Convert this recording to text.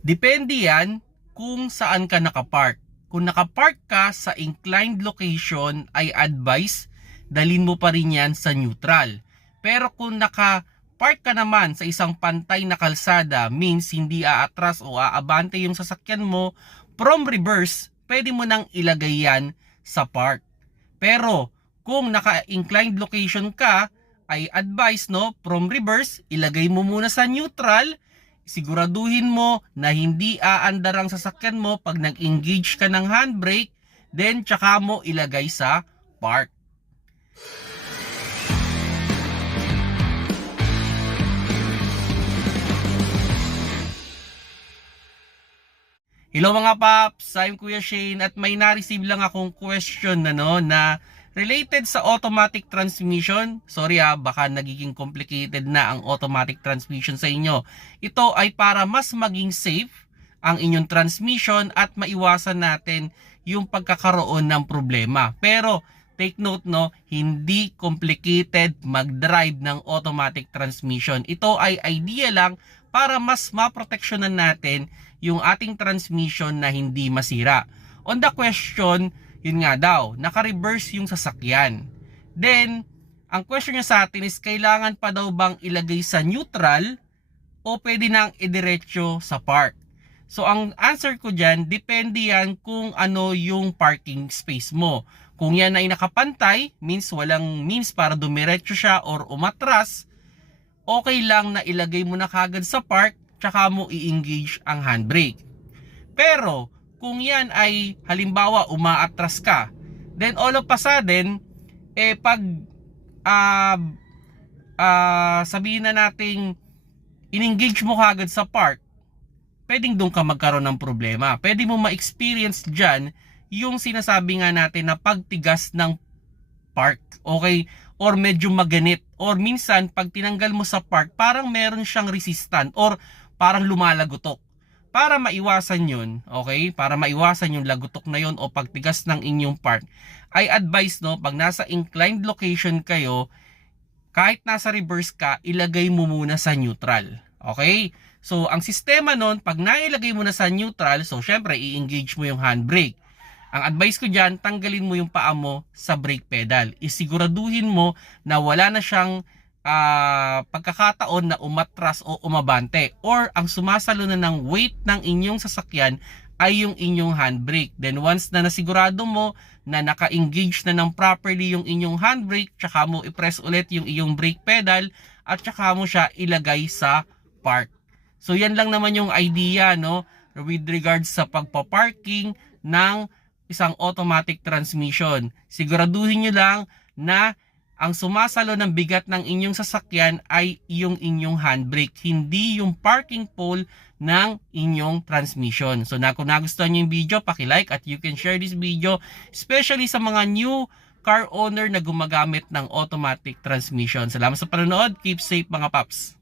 Depende yan kung saan ka nakapark. Kung nakapark ka sa inclined location ay advice, dalhin mo pa rin yan sa neutral. Pero kung nakapark ka naman sa isang pantay na kalsada, means hindi aatras o aabante yung sasakyan mo, from reverse, pwede mo nang ilagay yan sa park. Pero kung naka-inclined location ka, ay advice from reverse, ilagay mo muna sa neutral. Siguraduhin mo na hindi aandar ang sasakyan mo pag nag-engage ka ng handbrake, then tsaka mo ilagay sa park. Hello mga paps, I'm Kuya Shane at may na-receive lang akong question na related sa automatic transmission. Sorry baka nagiging complicated na ang automatic transmission sa inyo. Ito ay para mas maging safe ang inyong transmission at maiwasan natin yung pagkakaroon ng problema. Pero take note hindi complicated mag-drive ng automatic transmission. Ito ay idea lang para mas maproteksyonan natin yung ating transmission na hindi masira. On the question, yun nga daw, naka-reverse yung sasakyan. Then, ang question niya sa atin is kailangan pa daw bang ilagay sa neutral o pwede nang idiretso sa park? So, ang answer ko dyan, depende yan kung ano yung parking space mo. Kung yan ay nakapantay, means walang means para dumiretso siya or umatras, okay lang na ilagay mo na kagad sa park tsaka mo i-engage ang handbrake. Pero kung yan ay halimbawa umaatras ka, then all of a sudden pag sabihin na nating in-engage mo kagad sa park, pwedeng doon ka magkaroon ng problema. Pwede mo ma-experience dyan yung sinasabi nga natin na pagtigas ng park, okay? Or medyo maganit, or minsan pag tinanggal mo sa park parang meron siyang resistant or parang lumalagotok. Para maiwasan yun, okay? Para maiwasan yung lagotok na yun o pagtigas ng inyong park, ay advice pag nasa inclined location kayo, kahit nasa reverse ka, ilagay mo muna sa neutral. Okay? So, ang sistema nun, pag nailagay mo na sa neutral, so syempre, i-engage mo yung handbrake. Ang advice ko dyan, tanggalin mo yung paa mo sa brake pedal. Isiguraduhin mo na wala na siyang pagkakataon na umatras o umabante, or ang sumasalo na ng weight ng inyong sasakyan ay yung inyong handbrake. Then once na nasigurado mo na naka-engage na ng properly yung inyong handbrake, tsaka mo i-press ulit yung iyong brake pedal at tsaka mo siya ilagay sa park. So yan lang naman yung idea with regards sa pagpaparking ng isang automatic transmission. Siguraduhin nyo lang na ang sumasalo ng bigat ng inyong sasakyan ay yung inyong handbrake, hindi yung parking pole ng inyong transmission. So kung nagustuhan nyo yung video, paki-like at you can share this video, especially sa mga new car owner na gumagamit ng automatic transmission. Salamat sa panonood. Keep safe mga paps.